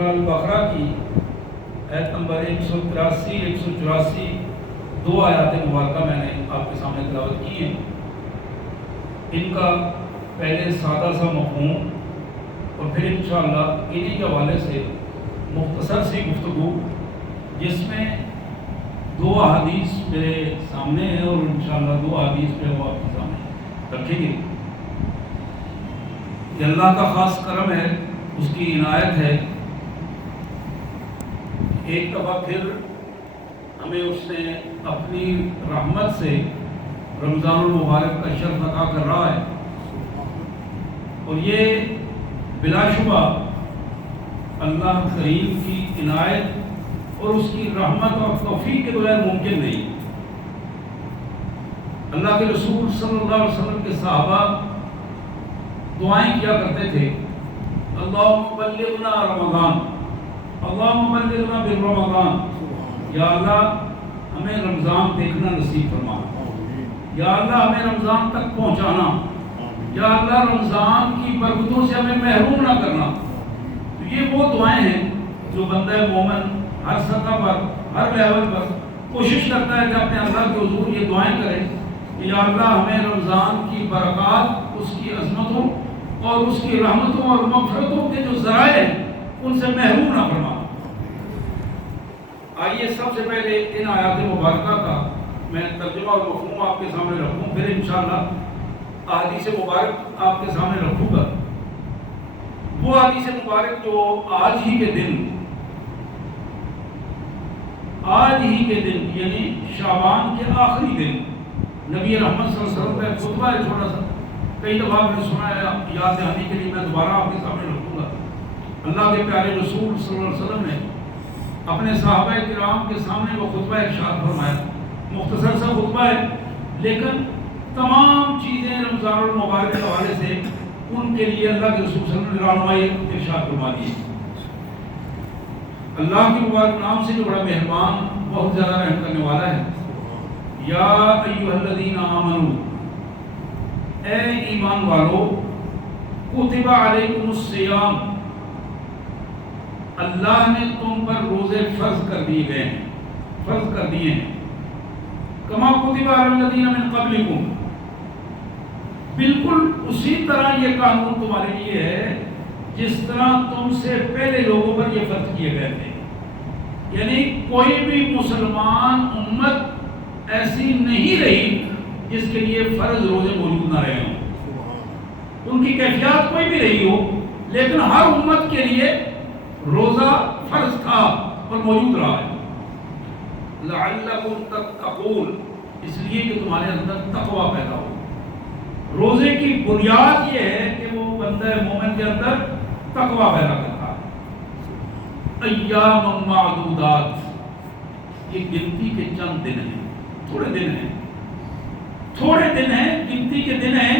سورہ البقرہ کی آیت نمبر 183 184 دو آیات مبارکہ میں نے آپ کے سامنے تلاوت کی ہیں. ان کا پہلے سادہ سا مفہوم اور پھر انشاءاللہ انہی کے حوالے سے مختصر سی گفتگو جس میں دو احادیث میرے سامنے ہیں اور انشاءاللہ دو احادیث پہ وہ آپ کے سامنے رکھیں گے. یہ اللہ کا خاص کرم ہے, اس کی عنایت ہے. ایک دفعہ پھر ہمیں اس نے اپنی رحمت سے رمضان المبارک کا شرف عطا کر رہا ہے, اور یہ بلا شبہ اللہ کریم کی عنایت اور اس کی رحمت اور توفیق کے بغیر ممکن نہیں. اللہ کے رسول صلی اللہ علیہ وسلم کے صحابہ دعائیں کیا کرتے تھے, اللہم بلغنا رمضان, اللہم بلغنا بالرمضان, یا اللہ ہمیں رمضان دیکھنا نصیب فرما, یا اللہ ہمیں رمضان تک پہنچانا, یا اللہ رمضان کی برکتوں سے ہمیں محروم نہ کرنا. تو یہ وہ دعائیں ہیں جو بندہ مومن ہر سطح پر, ہر لیول پر کوشش کرتا ہے کہ اپنے اللہ کے حضور یہ دعائیں کرے کہ یا اللہ ہمیں رمضان کی برکات, اس کی عظمتوں اور اس کی رحمتوں اور مغفرتوں کے جو ذرائع ہیں ان سے محروم نہ فرما. آئیے سب سے پہلے ان آیات مبارکہ کا میں ترجمہ اور مفہوم آپ کے سامنے رکھوں, پھر انشاءاللہ احادیث مبارک آپ کے سامنے رکھوں گا. وہ حدیث مبارک جو آج ہی کے دن یعنی شعبان کے آخری دن نبی رحمت صلی اللہ علیہ وسلم کا خطبہ ہے چھوٹا سا, کئی دفعہ میں نے سنا ہے, یاد دہانی کے لیے میں دوبارہ آپ کے سامنے رکھوں گا. اللہ کے پیارے رسول صلی اللہ علیہ وسلم نے اپنے صحابہ کرام کے سامنے وہ خطبہ ارشاد فرمایا. مختصر سا خطبہ ہے لیکن تمام چیزیں رمضان المبارک کے حوالے سے ان کے لیے اللہ کے رسول صلی اللہ علیہ وسلم نے رہنمائی ارشاد فرما دی. اللہ کے مبارک نام سے جو بڑا مہربان, بہت زیادہ رحم کرنے والا ہے. یا ایھا الذین آمنوا, اے ایمان والو, کتب علیکم الصیام, اللہ نے تم پر روزے فرض کر دیے ہیں, کما کتب علی الذین من قبلکم, بالکل اسی طرح یہ قانون تمہارے لیے ہے جس طرح تم سے پہلے لوگوں پر یہ فرض کیے گئے تھے. یعنی کوئی بھی مسلمان امت ایسی نہیں رہی جس کے لیے فرض روزے موجود نہ رہے ہوں. ان کی کیفیات کوئی بھی رہی ہو, لیکن ہر امت کے لیے روزہ فرض تھا اور موجود رہا ہے. لعلکم تتقون, اس لیے کہ تمہارے اندر تقوی پیدا ہو. روزے کی بنیاد یہ ہے کہ وہ بندہ مومن کے اندر تقوی پیدا کرتا ہے. ایام معدودات, یہ گنتی کے چند دن ہیں, تھوڑے دن ہیں, گنتی کے دن ہیں.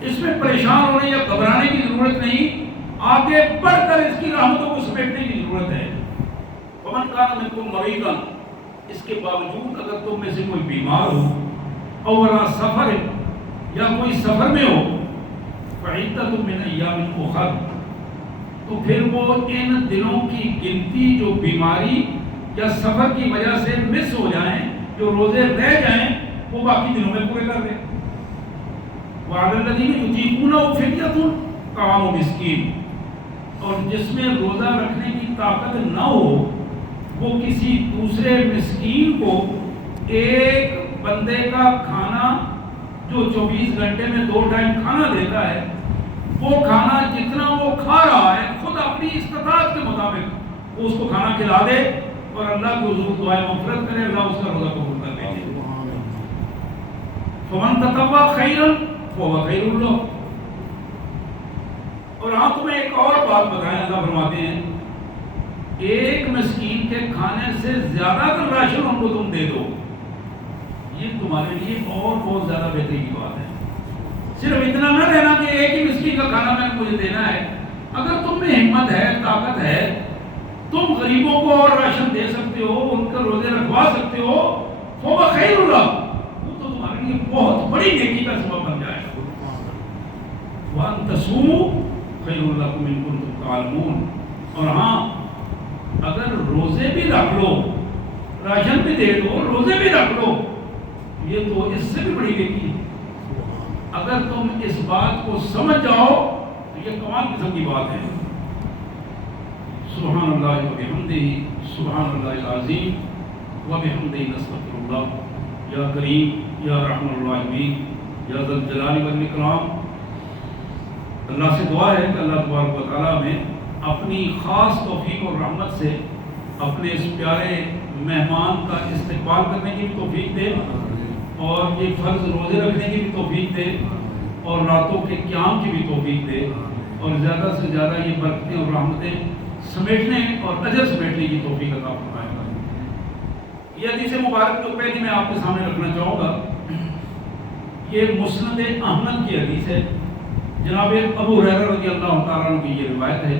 اس میں پریشان ہونے یا گھبرانے کی ضرورت نہیں, آگے بڑھ کر اس کی رحمتوں کو سمیٹنے کی ضرورت ہے. ومن کان منکم مریضا, اس کے باوجود اگر تم میں سے کوئی بیمار ہو, اور علی سفر, یا کوئی سفر میں ہو, فعدۃ من ایام اخر, تو پھر وہ ان دنوں کی گنتی جو بیماری یا سفر کی وجہ سے مس ہو جائیں, جو روزے رہ جائیں, وہ باقی دنوں میں پورے کر دیں. وعلی الذین یطیقونہ فدیۃ طعام مسکین, اور جس میں روزہ رکھنے کی طاقت نہ ہو, وہ کسی دوسرے مسکین کو ایک بندے کا کھانا جو 24 گھنٹے میں 2 ٹائم کھانا دیتا ہے, وہ کھانا جتنا وہ کھا رہا ہے خود اپنی استطاعت کے مطابق وہ اس کو کھانا کھلا دے, اور اللہ کو حضور دعائے مغفرت کرے, اللہ اس کا روزہ قبول کر دے. فمن تطوع خیرا فهو خیر له. اور ہاں تمہیں ایک اور بات بتائیں, اللہ فرماتے ہیں ایک مسکین کے کھانے سے زیادہ اگر راشن ان کو تم دے دو, یہ تمہارے لیے اور بہت زیادہ بہتری کی بات ہے. صرف اتنا نہ دینا کہ ایک ہی مسکین کا کھانا میں نے مجھے دینا ہے. اگر تم میں ہمت ہے, طاقت ہے, تم غریبوں کو اور راشن دے سکتے ہو, ان کے روزے رکھوا سکتے ہو, فهو خیر له, وہ تو تمہارے لیے بہت بڑی نیکی کا سبب بن جائے گا. وَأَن تَصُومُوا خَيْرٌ لَكُمْ إِن كُنتُمْ تَعْلَمُونَ, اور ہاں اگر روزے بھی رکھ لو، راشن بھی دے دو، روزے بھی رکھ لو، یہ تو اس سے بھی بڑی نیکی ہے۔ اگر تم اس بات کو سمجھ جاؤ تو یہ کمال قسم کی بات ہے۔ سبحان اللہ و بحمدہ، سبحان اللہ العظیم و بحمدہ نستغفر اللہ، یا کریم یا رحم الراحمین یا ذی الجلال والاکرام۔ اللہ سے دعا ہے کہ اللہ تبارک و تعالیٰ میں اپنی خاص توفیق اور رحمت سے اپنے اس پیارے مہمان کا استقبال کرنے کی بھی توفیق دے، اور یہ فرض روزے رکھنے کی بھی توفیق دے، اور راتوں کے قیام کی بھی توفیق دے، اور زیادہ سے زیادہ یہ برکتیں اور رحمتیں سمیٹنے اور اجر سمیٹنے کی توفیق عطا فرمائے۔ یہ حدیث مبارک جو پہلی میں آپ کے سامنے رکھنا چاہوں گا، یہ مسند احمد کی حدیث ہے۔ جناب ابو ہریرہ رضی اللہ تعالیٰ عنہ کی یہ روایت ہے،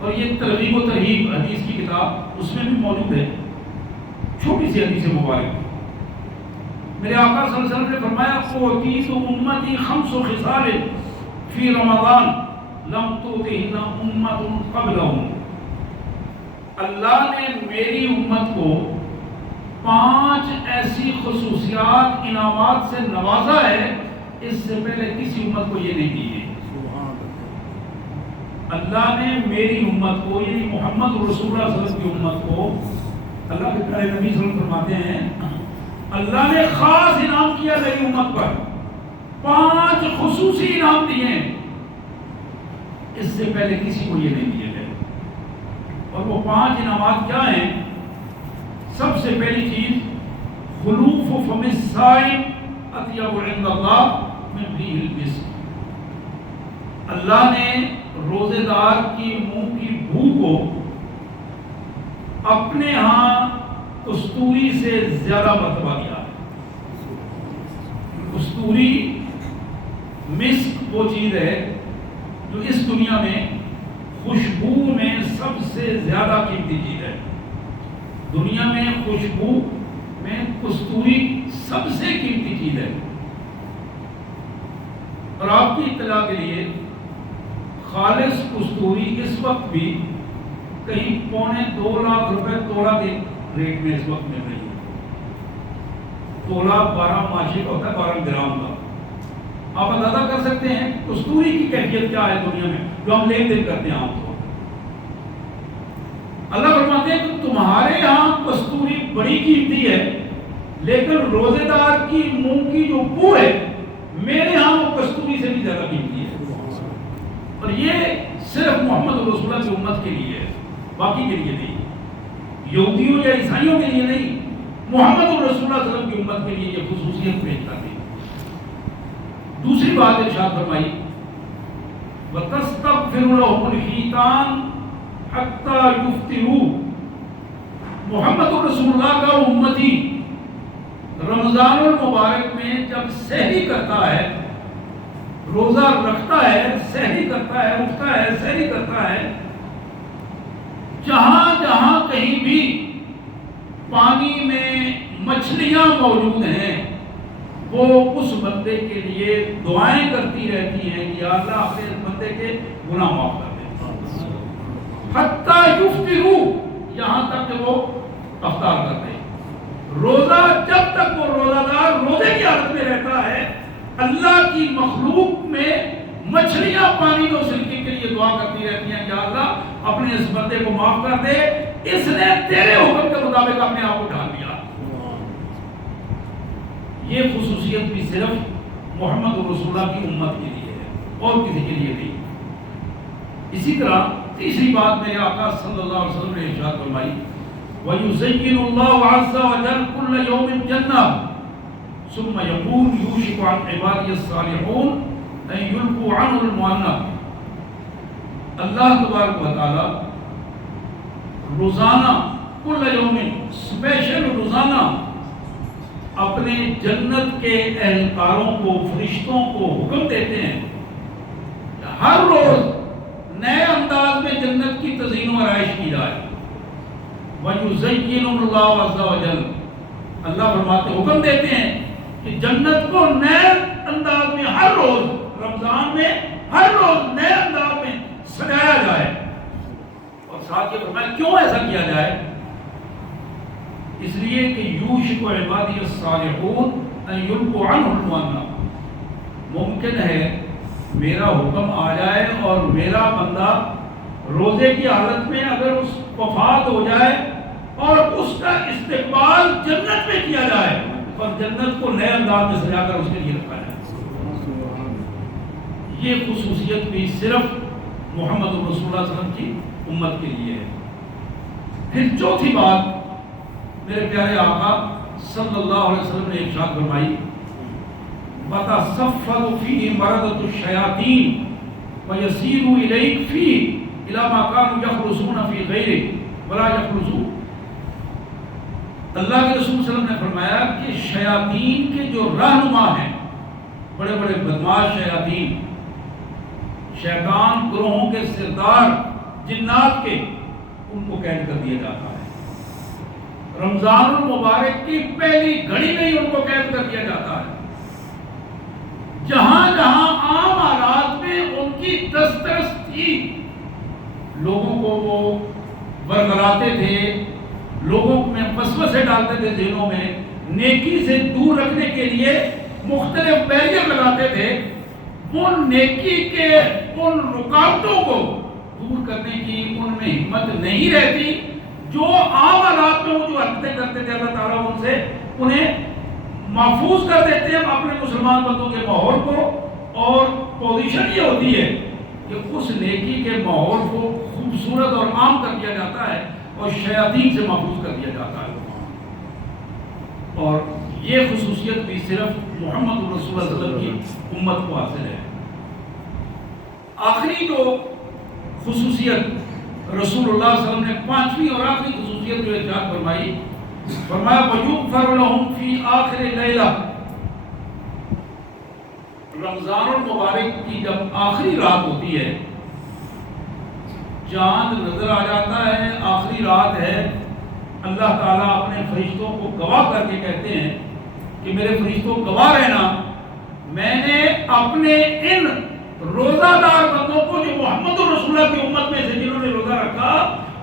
اور یہ ترغیب و ترہیب حدیث کی کتاب اس میں بھی موجود ہے، چھوٹی سی حدیث مبارک۔ میرے آقا صلی اللہ علیہ وسلم نے فرمایا اوتیت امتی خمس خصال فی رمضان لم توتہن امت قبلہم۔ اللہ نے میری امت کو 5 ایسی خصوصیات انعامات سے نوازا ہے، اس سے پہلے کسی امت کو یہ نہیں دی ہے۔ اللہ نے میری امت کو، یعنی محمد رسول اللہ صلی اللہ علیہ وسلم کی امت کو، اللہ کے پیارے نبی صلی اللہ علیہ وسلم فرماتے ہیں اللہ نے خاص انعام کیا میری امت پر، 5 خصوصی انعام دیے ہیں، اس سے پہلے کسی کو یہ نہیں دیے گئے۔ اور وہ 5 انعامات کیا ہیں؟ سب سے پہلی چیز خلوف فم الصائم اطیب عند اللہ من ریح المسک۔ اللہ نے روزے دار کی منہ کی بو کو اپنے ہاں کستوری سے زیادہ مرتبہ دیا ہے۔ کستوری مسک وہ چیز ہے جو اس دنیا میں خوشبو میں سب سے زیادہ قیمتی چیز ہے۔ دنیا میں خوشبو میں کستوری سب سے قیمتی چیز ہے۔ اور آپ کی اطلاع کے لیے خالص کستوری اس وقت بھی کہیں 2.25 لاکھ روپے تولا کے ریٹ میں اس وقت مل رہی ہے۔ تولا 12 ماشی کا ہوتا ہے، 12 گرام کا۔ آپ اندازہ کر سکتے ہیں کستوری کی کیفیت کیا ہے دنیا میں جو ہم لین دین کرتے ہیں عام طور پر۔ اللہ فرماتے ہیں کہ تمہارے یہاں کستوری بڑی قیمتی ہے، لیکن روزے دار کی منہ کی جو بو ہے میرے ہاں وہ کستوری سے بھی زیادہ قیمتی ہے۔ اور یہ صرف محمد رسول اللہ کی امت کے لیے ہے، باقی کے لیے نہیں، یہودیوں یا عیسائیوں کے لیے نہیں، محمد رسول اللہ صلی اللہ علیہ وسلم کی امت کے لیے یہ خصوصیت پیش کرتی ہے۔ دوسری بات ارشاد فرمائی وَتَسْتَغْفِرُ لَهُمُ الْحِيتَانُ حَتَّى يُفْطِرُوا۔ محمد رسول اللہ کا امتی رمضان المبارک میں جب سحری کرتا ہے، روزہ رکھتا ہے، سحری کرتا ہے، اٹھتا ہے، سحری کرتا ہے، جہاں جہاں کہیں بھی پانی میں مچھلیاں موجود ہیں وہ اس بندے کے لیے دعائیں کرتی رہتی ہیں کہ یا اللہ اپنے اس بندے کے گناہ معاف کر دے، حتیٰ یفطروا، یہاں تک کہ وہ افطار کرتے ہیں۔ روزہ جب تک وہ روزہ دار روزے کی حالت میں رہتا ہے، اللہ کی مخلوق میں مچھلیاں پانی کو سلکی کے لیے دعا کرتی رہتی ہیں کہ اللہ اپنے اس بندے کو معاف کر دے، اس نے تیرے حکم کے مطابق اپنے آپ کو ڈال دیا۔ یہ خصوصیت بھی صرف محمد رسول اللہ کی امت کے لیے ہے اور کسی کے لیے نہیں۔ اسی طرح تیسری بات میرے آقا صلی اللہ علیہ وسلم نے ارشاد فرمائی وَيُزَيِّنُ اللَّهُ عَزَّ وَجَلَّ كُلَّ يَوْمٍ جَنَّةً ثُمَّ يَقُولُ يُوشِكُ عَنْ عِبَادِيَ الصَّالِحُونَ أَن يُلْقُوا عَنْهُ الْمُعَنَّةَ۔ اللہ تبارک و تعالی روزانہ کل یوم اسپیشل روزانہ اپنے جنت کے اہلکاروں کو، فرشتوں کو حکم دیتے ہیں کہ ہر روز نئے انداز میں جنت کی تزئین و آرائش کی جائے۔ وَيُزَيِّنُ اللَّهُ عَزَّ وَجَلَّ، اللہ فرماتے حکم دیتے ہیں کہ جنت کو نئے انداز میں ہر روز رمضان میں ہر روز نئے انداز میں سجایا جائے۔ ساتھ یہ فرمایا کیوں ایسا کیا جائے؟ اس لیے کہ یوشک عبادی الصالحون ان یلقوا عنہ المنہ، ممکن ہے میرا حکم آ جائے اور میرا بندہ روزے کی حالت میں اگر اس وفات ہو جائے اور اس کا استقبال جنت میں کیا جائے اور جنت کو نئے انداز میں سجا کر اس کے لیے رکھا جائے۔ یہ خصوصیت بھی صرف محمد رسول اللہ صلی اللہ علیہ وسلم کی امت کے لیے ہے۔ پھر چوتھی بات میرے پیارے آقا صلی اللہ علیہ وسلم نے ارشاد فرمائی، وَتَصَفَّدُ فِيهِ مَرَضَةُ الشَّيَاطِينِ وَيَسِيرُ إِلَيْكَ فِيهِ إِلَى مَا كَانُوا يَخْرُصُونَ فِي غَيْرِهِ وَلَا يَخْرُصُونَ۔ اللہ کے رسول صلی اللہ علیہ وسلم نے فرمایا کہ شیاطین کے جو رہنما ہیں، بڑے بڑے بدماش شیاطین، شیطان گروہوں کے سردار جنات کے، ان کو قید کر دیا جاتا ہے۔ رمضان المبارک کی پہلی گھڑی میں ہی ان کو قید کر دیا جاتا ہے۔ جہاں جہاں عام حالات میں ان کی دسترس تھی، لوگوں کو وہ ورگلاتے تھے، لوگوں میں وسوسے ڈالتے تھے ذہنوں میں، نیکی سے دور رکھنے کے لیے مختلف بیریئر لگاتے تھے، ان نیکی کے ان رکاوٹوں کو دور کرنے کی ان میں ہمت نہیں رہتی۔ جو عام حالات میں وہ جو حرکتیں کرتے تھے، اللہ تعالیٰ ان سے انہیں محفوظ کر دیتے ہیں اپنے مسلمان بندوں کے ماحول کو، اور پوزیشن یہ ہوتی ہے کہ اس نیکی کے ماحول کو خوبصورت اور عام کر دیا جاتا ہے اور شیاطین سے محفوظ کر دیا جاتا ہے۔ اور یہ خصوصیت بھی صرف محمد رسول اللہ صلی اللہ علیہ وسلم کی امت کو حاصل ہے۔ آخری جو خصوصیت رسول اللہ صلی اللہ علیہ وسلم نے پانچویں اور آخری خصوصیت جو ارشاد فرمائی، فرمایا وَيُغْفَرُ لَهُمْ فِي آخِرِ لَيْلَةٍ۔ رمضان المبارک کی جب آخری رات ہوتی ہے، چاند نظر آ جاتا ہے، آخری رات ہے، اللہ تعالیٰ اپنے فرشتوں کو گواہ کر کے کہتے ہیں کہ میرے فرشتوں گواہ رہنا، میں نے اپنے ان روزہ دار بندوں کو جو محمد رسول اللہ کی امت میں سے جنہوں نے روزہ رکھا،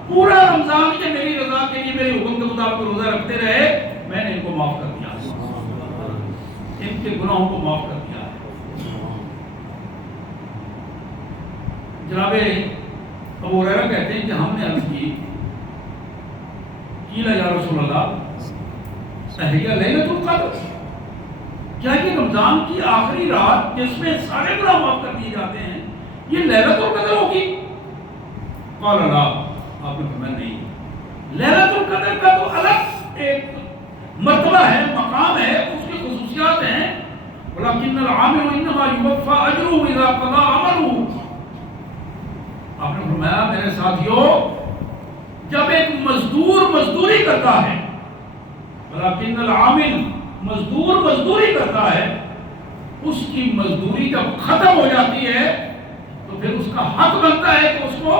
پورا رمضان کے میری رضا کے لیے میرے حکم کے مطابق روزہ رکھتے رہے، میں نے ان کو معاف کر دیا، ان کے گناہوں کو معاف کر دیا۔ جناب ابو ہریرہ کہتے ہیں کہ ہم نے عرض کی قیل یا رسول اللہ اہیہ لیلۃ القدر، کیا یہ رمضان کی آخری رات جس میں سارے گناہ معاف کر دیے جاتے ہیں، یہ لیلۃ القدر ہوگی؟ قال لا، آپ نے فرمایا نہیں، لیلۃ القدر کا تو الگ ایک مرتبہ ہے، مقام ہے، اس کی خصوصیات ہیں، ولکن العامل انما یوفى اجره اذا قضى عمله۔ آپ نے فرمایا میرے ساتھیوں، جب ایک مزدور مزدوری کرتا ہے، ولکن العامل مزدور مزدوری کرتا ہے، اس کی مزدوری جب ختم ہو جاتی ہے تو پھر اس کا حق بنتا ہے کہ اس کو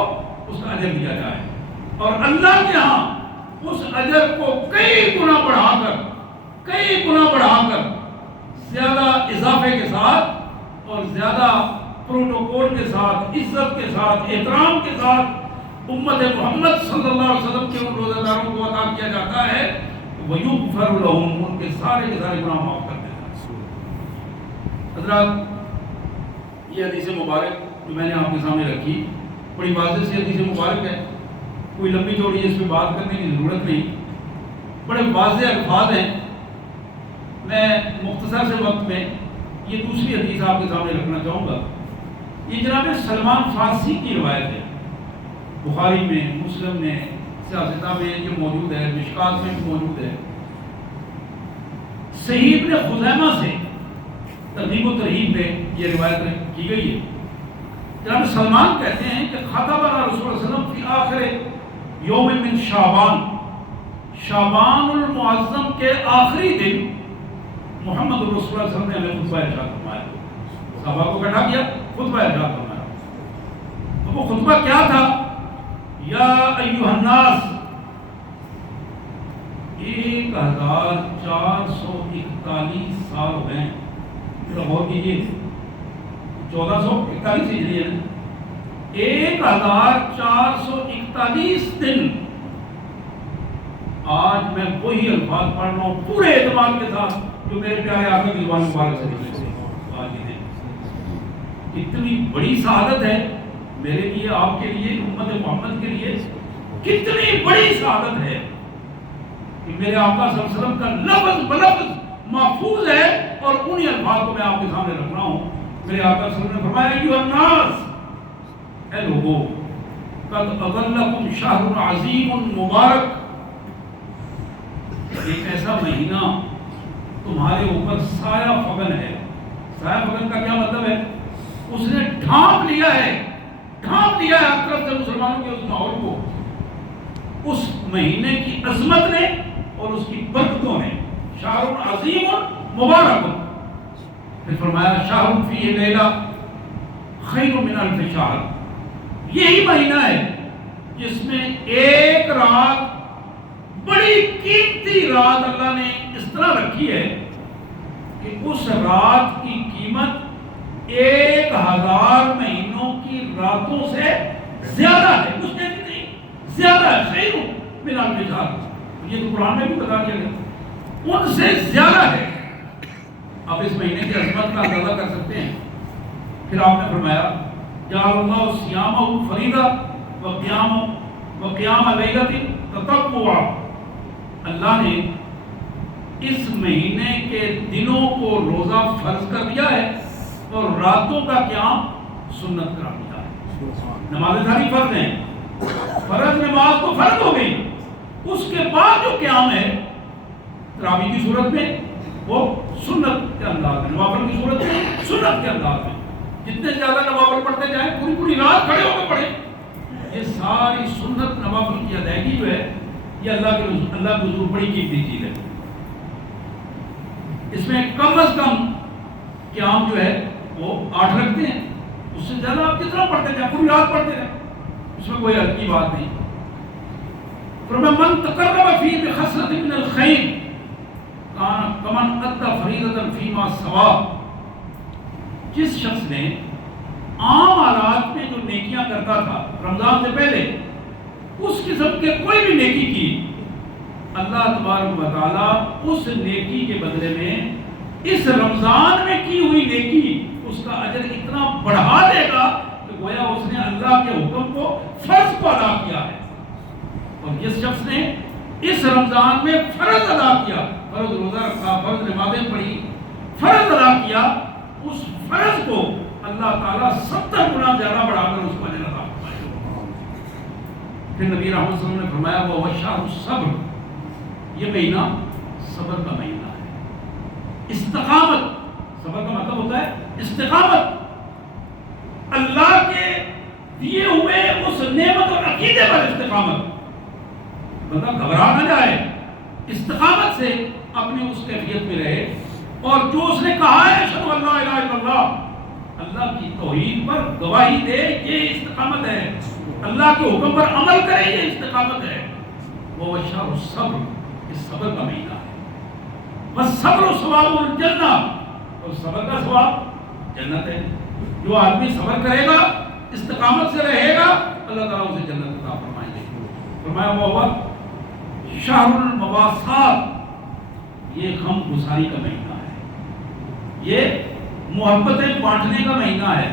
اس کا اجر دیا جائے، اور اللہ کے ہاں اس اجر کو کئی گنا بڑھا کر زیادہ اضافے کے ساتھ اور زیادہ پروٹوکول کے ساتھ، عزت کے ساتھ، احترام کے ساتھ امت محمد صلی اللہ علیہ وسلم کے ان روزہ داروں کو عطا کیا جاتا ہے، وَيُغْفَرُ لَهُمْ، ان کے سارے کے سارے گناہ معاف کر دیتا ہے۔ حضرات، یہ حدیث مبارک جو میں نے آپ کے سامنے رکھی، بڑی واضح سی حدیث مبارک ہے، کوئی لمبی چوڑی اس پہ بات کرنے کی ضرورت نہیں، بڑے واضح الفاظ ہیں۔ میں مختصر سے وقت میں یہ دوسری حدیث آپ کے سامنے رکھنا چاہوں گا۔ یہ جناب سلمان فارسی کی روایت ہے، بخاری میں، مسلم میں، سیاستہ میں یہ موجود ہے، مشکات میں بھی موجود ہے۔ صحیح ابن خزیمہ سے ترغیب و ترہیب میں یہ روایت کی گئی ہے۔ جناب سلمان کہتے ہیں کہ خطبنا رسول اللہ صلی اللہ علیہ وسلم فی آخر یوم من شعبان، شعبان المعظم کے آخری دن محمد رسول اللہ صلی اللہ علیہ وسلم نے ہمیں خطبہ ارشاد فرمایا، صحابہ کو اکٹھا کیا، خطبہ ارشاد فرمایا۔ تو وہ خطبہ کیا تھا؟ یا ایھا الناس، 1441 سال ہو گئے، غور کیجیے، 1441 ہجری ہے، 1441 دن آج میں وہی الفاظ پڑھ رہا ہوں پورے اعتماد کے ساتھ جو میرے پیارے آقا کی زبان مبارک سے نکلے تھے. آج یہ دن اتنی بڑی سعادت ہے میرے لیے، آپ کے لیے، امت محمد کے لیے کتنی بڑی سعادت ہے کہ میرے آقا صلی اللہ علیہ وسلم کا لفظ بلفظ محفوظ ہے اور انہی الفاظ کو میں آپ کے سامنے رکھ رہا ہوں. میرے آقا صلی اللہ علیہ وسلم نے فرمایا ایھا الناس، اے لوگو، قد اظلکم شہر عظیم مبارک، ایک ایسا مہینہ تمہارے اوپر سایہ فگن ہے. سایہ فگن کا کیا مطلب ہے؟ اس نے ڈھانپ لیا ہے آپ طرف سے مسلمانوں کے اس ماحول کو، اس مہینے کی عظمت نے اور اس کی برکتوں نے. شہر عظیم مبارک، پھر فرمایا شہر فیہ لیلہ خیر من الف شہر، یہی مہینہ ہے جس میں ایک رات، بڑی قیمتی رات اللہ نے اس طرح رکھی ہے کہ اس رات کی قیمت 1000 مہینوں کی راتوں سے زیادہ ہے. اس نے نہیں زیادہ ہے، خیر من الف شہر، یہ تو قرآن میں بھی بتا دیا گیا، ان سے زیادہ ہے. آپ اس مہینے کی عظمت کا اندازہ کر سکتے ہیں. پھر آپ نے فرمایا جعل اللہ صیامہ فریضہ وقیام لیلۃ تطوعا، اللہ نے اس مہینے کے دنوں کو روزہ فرض کر دیا ہے اور راتوں کا قیام سنت قرار دیا ہے. نمازیں ساری فرض ہیں، فرض نماز تو فرض ہو گئی، اس کے بعد جو قیام ہے تراویح کی صورت میں وہ سنت کے انداز میں، نوافل کی صورت میں سنت کے انداز میں. جتنے زیادہ نوافل پڑھتے جائیں، پوری رات کھڑے ہو کے پڑھیں، یہ ساری سنت نوافل کی ادائیگی جو ہے یہ اللہ کے حضور بڑی قیمتی چیز ہے. اس میں کم از کم قیام جو ہے وہ 8 رکھتے ہیں، اس سے زیادہ آپ کتنا پڑھتے جائیں، پوری رات پڑھتے ہیں، اس میں کوئی حد کی بات نہیں. من تقرب فیہ بخصلۃ من الخیر کمن ادى فریضۃ فیما سوا، جس شخص نے عام حالات میں جو نیکیاں کرتا تھا رمضان سے پہلے، اس قسم کے کوئی بھی نیکی کی، اللہ تبارک و تعالیٰ اس نیکی کے بدلے میں اس رمضان میں کی ہوئی نیکی اس کا اجر اتنا بڑھا دے گا کہ گویا اس نے اللہ کے حکم کو فرض کو ادا کیا ہے. اور جس شخص نے اس رمضان میں فرض ادا کیا، فرض روزہ رکھا، فرض نمازیں پڑھی، فرض ادا کیا، اس فرض کو اللہ تعالیٰ 70 گنا زیادہ بڑھا کر اس کو اجر عطا فرمائے. پھر نبی رحمت صلی اللہ علیہ وسلم نے فرمایا وہ شہر الصبر، یہ مہینہ صبر کا مہینہ ہے. استقامت، صبر کا مطلب ہوتا ہے استقامت، اللہ کے دیے ہوئے اس نعمت اور عقیدے پر استقامت، مطلب گھبرا نہ جائے، استقامت سے اپنے اس کیفیت میں رہے، اور جو اس نے کہا ہے اشہد ان لا الہ الا اللہ، اللہ کی توحید پر گواہی دے، یہ استقامت ہے. اللہ کے حکم پر عمل کرے، یہ استقامت ہے. وہ شہر الصبر، اس صبر کا مہینہ ہے. والصبر ثواب الجنہ، اور صبر کا ثواب جنت ہے. جو آدمی صبر کرے گا، استقامت سے رہے گا، اللہ تعالیٰ اسے جنت عطا فرمائیں گے. فرمایا وہ شہر المواسات، یہ غم گساری کا مہینہ ہے، یہ محبتیں بانٹنے کا مہینہ ہے،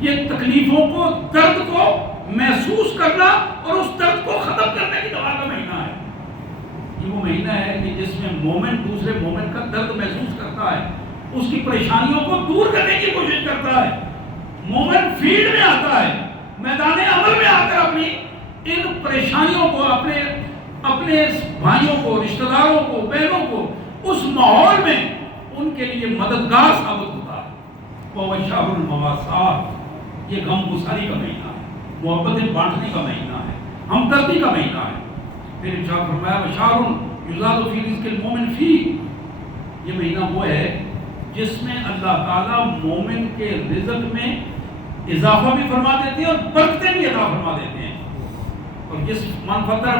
یہ تکلیفوں کو، درد کو محسوس کرنا اور اس درد کو ختم کرنے کی دعا کا مہینہ ہے. یہ وہ مہینہ ہے کہ جس میں مومن دوسرے مومن کا درد محسوس کرتا ہے، اس کی پریشانیوں کو دور کرنے کی کوشش کرتا ہے. مومن فیلڈ میں آتا ہے، میدان عمل میں آ کر اپنی ان پریشانیوں کو، اپنے بھائیوں کو، رشتہ داروں کو، بہنوں کو اس ماحول میں ان کے لیے مددگار ثابت ہوتا ہے. وہ شہر المواسات، یہ غم گساری کا مہینہ ہے، محبتیں بانٹنے کا مہینہ ہے، ہمدردی کا مہینہ ہے. پھر ارشاد فرمایا بشار یزاد فی رزق المومن فی، یہ مہینہ وہ ہے جس میں اللہ تعالیٰ مومن کے رزق میں اضافہ بھی فرما دیتے ہیں اور برکتیں بھی عطا فرما دیتے ہیں. اور جس من فطر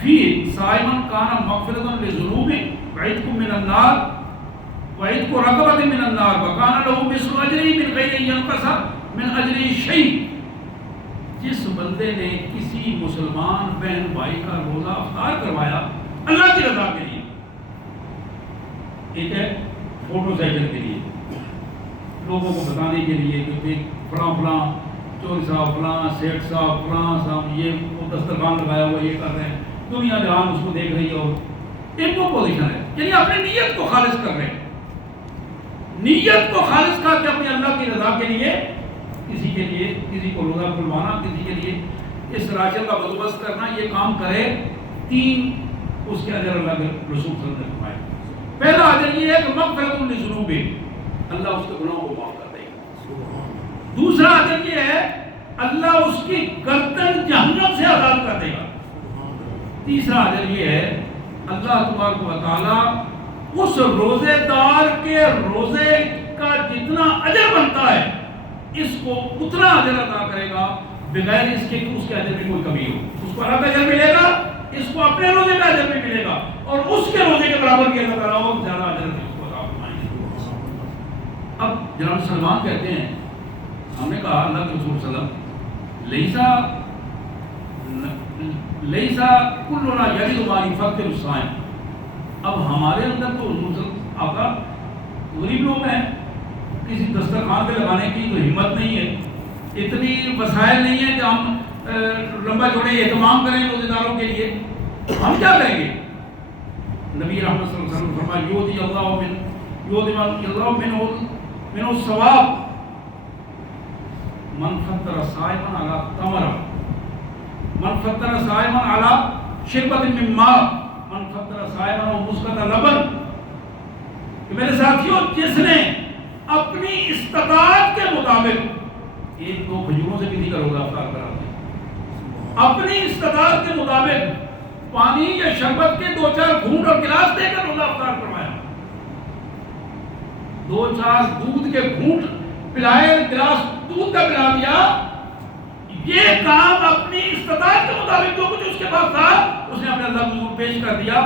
فی صائمن کان مغفرۃ لذنوب وعتق من النار وعتق رقبۃ من النار وکان له مثل اجرہ من غیر ان ینقص من اجرہ شیء، جس بندے نے کسی مسلمان بہن بھائی کا روزہ افطار کروایا اللہ کی رضا کے لیے، ایک ہے فوٹو سیشن کے لیے، لوگوں کو بتانے کے لیے کہ فلاں فلاں چوری صاحب، فلاں سیٹ صاحب، فلاں صاحب یہ وہ دسترخوان لگایا ہوا یہ کر رہے ہیں، دنیا جہان اس کو دیکھ رہی ہے، اور ایک وہ پوزیشن ہے، یعنی اپنی نیت کو خالص کر رہے ہیں، نیت کو خالص کر کے اپنے اللہ کی رضا کے لیے، کسی کے لیے کسی کو روزہ کھلوانا، کسی کے لیے اس راشن کا بندوبست کرنا، یہ کام کرے، 3 اس کے اجر اللہ کے رسول صلی اللہ علیہ وسلم نے فرمایا۔ پہلا اجر یہ ہے کہ مغفرۃ للذنوب، اللہ اس کے گناہوں کو معاف کر دے گا۔ دوسرا اجر یہ ہے اللہ اس کی گردن جہنم سے آزاد کر دے گا۔ تیسرا اجر یہ ہے اللہ تبارک و تعالی اس روزے دار کے روزے کا جتنا اجر بنتا ہے اس کو اتنا اجر عطا کرے گا بغیر اس کے کہ اس کے اجر میں کوئی کمی ہو۔ اس کو الگ اجر ملے گا، اس کو اپنے روزے کا اجر بھی ملے گا، اور اس کے روزے کے برابر کی اللہ تعالیٰ اور زیادہ اجر اس کو عطا فرمائیں گے۔ اب جناب سلمان کہتے ہیں، ہم نے کہا اللہ کے رسول صلی اللہ علیہ وسلم لیسا کلنا یجد ما یفطر الصائم، اب ہمارے اندر تو آپ کا غریب لوگ ہیں، کسی دسترخوان پہ لگانے کی تو ہمت نہیں ہے، اتنی وسائل نہیں ہے کہ ہم لمبا چوڑے اہتمام کریں روزے داروں کے لیے، ہم کیا کریں گے؟ نبی رحمت صلی اللہ علیہ وسلم فرمایا یؤتی اللہ من الثواب من فطر صائما علی تمر، من فطر صائما علی شربۃ من ماء، من فطر صائما ومسقط لبن، کہ میرے ساتھیوں جس نے اپنی استطاعت کے مطابق 1-2 کھجوروں سے کسی کا روزہ افطار کرا دے، اپنی استطاعت کے مطابق پانی یا شربت کے 2-4 گھونٹ اور گلاس دے کر روزہ افطار کروایا، 2-4 دودھ کے گھونٹ پلائے، گلاس دودھ کا پلا دیا، یہ کام اپنی استطاعت کے مطابق جو کچھ اس کے پاس تھا اس نے اپنے اللہ کو حضور پیش کر دیا۔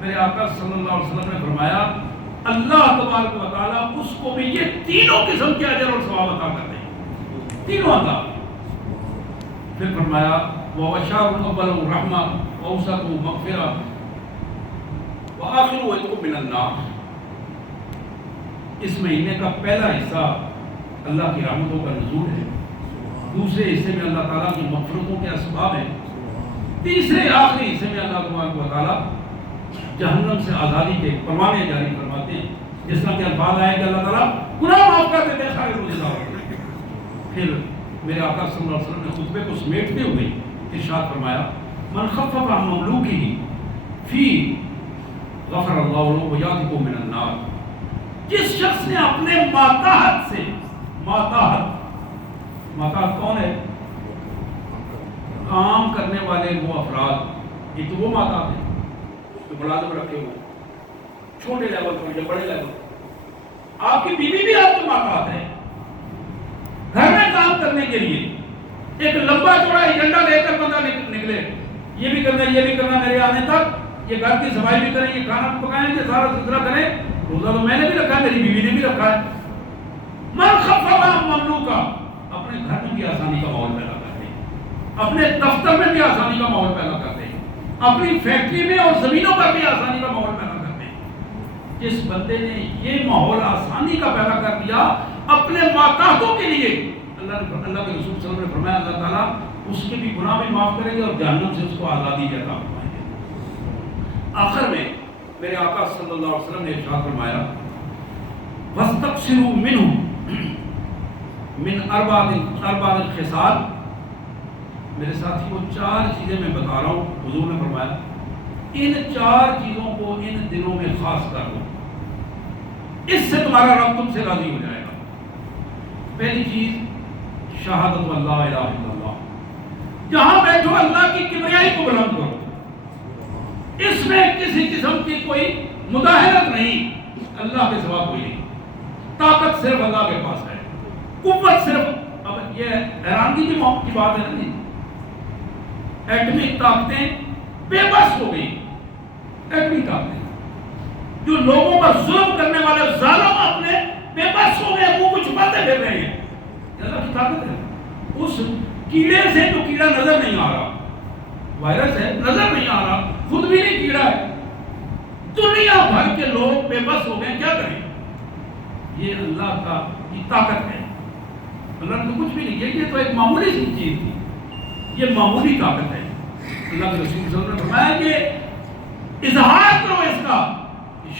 میرے آقا صلی اللہ علیہ وسلم نے فرمایا اللہ تبارک و تعالیٰ اس کو بھی یہ تینوں قسم کے اجر اور ثواب عطا کر دیں گے، تینوں عطا۔ پھر فرمایا وَشَهْرُ أَوَّلُهُ رَحْمَةٌ وَأَوْسَطُهُ مَغْفِرَةٌ وَآخِرُهُ عِتْقٌ مِّنَ النَّارِ، اس مہینے کا پہلا حصہ اللہ کی رحمتوں کا نزول ہے، دوسرے حصے میں اللہ تعالیٰ کی مغفرتوں کے اسباب ہیں، تیسرے آخری حصے میں اللہ تبارک و تعالیٰ جہنم سے آزادی کے پروانے جاری فرماتے ہیں، جس طرح کے الفاظ آئے کہ اللہ تعالیٰ گناہ معاف کر دیتے ہیں سارے روزے داروں۔ پھر میرے آقا صلی اللہ علیہ وسلم نے خطبے کو سمیٹتے ہوئے ارشاد فرمایا من خفف عن مملوکہ فی غفر اللہ له ویعتق من النار، جس شخص نے اپنے ماتحت سے، ماتحت کون ہے؟ کام کرنے والے وہ افراد، یہ تو وہ ماتحت ہیں جو ملازم رکھے ہوئے چھوٹے لیول پر یا بڑے لیول پر، آپ کی بیوی بھی آپ کی ماتحت ہے، گھر میں کام کرنے کے لیے ایک لمبا چوڑا ایجنڈا لے کر بندہ نکلے، یہ بھی کرنا یہ بھی کرنا میرے آنے تک، یہ گھر کی صفائی بھی کریں، یہ کھانا پکائیں، یہ سارا سلسلہ کریں، روزہ تو میں نے بھی رکھا ہے، میری بیوی نے بھی رکھا ہے۔ من خفف عن مملوکہ، اپنے گھر میں بھی آسانی کا ماحول پیدا کرتے ہیں، اپنے دفتر میں بھی آسانی کا ماحول پیدا کرتے ہیں، اپنی فیکٹری میں اور زمینوں پر بھی آسانی کا ماحول پیدا کرتے ہیں۔ جس بندے نے یہ ماحول آسانی کا پیدا کر دیا اپنے ماتحتوں کے لیے، اللہ کے رسول صلی اللہ علیہ وسلم نے فرمایا اللہ تعالیٰ اس کے بھی گناہ بھی معاف کریں گے اور جہنم سے اس کو آزادی عطا فرمائیں گے۔ آخر میں میرے آقا صلی اللہ علیہ وسلم نے ارشاد فرمایا وَاسْتَقْسِرُوا مِنْهُ مِنْ أَرْبَعِ الْخِصَالِ، میرے ساتھی وہ 4 چیزیں میں بتا رہا ہوں، حضور نے فرمایا ان 4 چیزوں کو ان دنوں میں خاص کر لو، اس سے تمہارا رب تم سے راضی ہو جائے گا۔ پہلی چیز شہادت اللہ الہ الا اللہ، جہاں بیٹھو اللہ کی کبریائی کو بلند کرو، اس میں کسی قسم کی کوئی مداہنت نہیں، اللہ کے سوا کوئی نہیں، طاقت صرف اللہ کے پاس ہے، قوت صرف، اب یہ حیرانگی کی بات ہے نا، ایٹمی طاقتیں بے بس ہو گئی، ایٹمی طاقتیں جو لوگوں پر ظلم کرنے والے ظالم اپنے بے بس ہو گئے، منہ کو چھپاتے پھر رہے ہیں، اللہ کی طاقت ہے، اس کیڑے سے جو کیڑا نظر نہیں آ رہا، وائرس ہے نظر نہیں آ رہا، خود بھی نہیں کیڑا ہے، دنیا بھر کے لوگ بے بس ہو گئے، کیا کریں؟ یہ اللہ کا کی طاقت ہے، اللہ نے تو کچھ بھی نہیں کیا، یہ تو ایک معمولی سی چیز تھی، یہ معمولی طاقت ہے۔ اللہ کے رسول صلی اللہ علیہ وسلم نے فرمایا کہ اظہار کرو اس کا،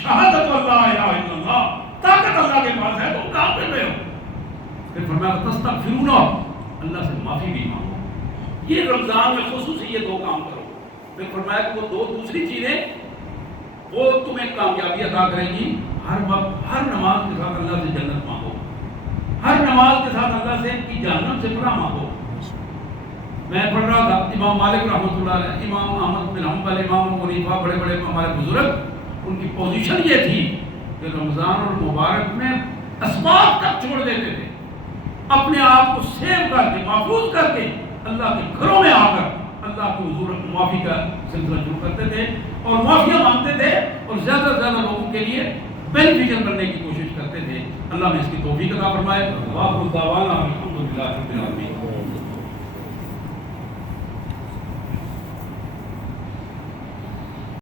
شہادت اللہ الہ الا اللہ، طاقت اللہ کے پاس ہے، تم کہاں پہ ہو؟ پھر فرمایا تستغفرون، اللہ سے معافی بھی مانگو۔ یہ رمضان میں خصوصی یہ دو کام کرو۔ پھر فرمایا کہ وہ دو دوسری چیزیں وہ تمہیں کامیابی عطا کریں گی، ہر وقت ہر نماز کے ساتھ اللہ سے جنت مانگو، ہر نماز کے ساتھ اللہ سے کی جہنم سے پناہ مانگو۔ میں پڑھ رہا تھا امام مالک رحمۃ اللہ علیہ، امام احمد بن حنبل، امام ابو حنیفہ، بڑے بڑے ہمارے بزرگ، ان کی پوزیشن یہ تھی کہ رمضان اور مبارک میں اسباب تک چھوڑ دیتے تھے، اپنے آپ کو سیو کر کے محفوظ کر کے اللہ کے گھروں میں آ کر اللہ کے حضور معافی کا سلسلہ شروع کرتے تھے اور معافیاں مانگتے تھے اور زیادہ سے زیادہ لوگوں کے لیے بینیفیشل کرنے کی کوشش کرتے تھے۔ اللہ نے اس کی توفیق عطا فرمائے۔ وآخر دعوانا الحمدللہ رب العالمین۔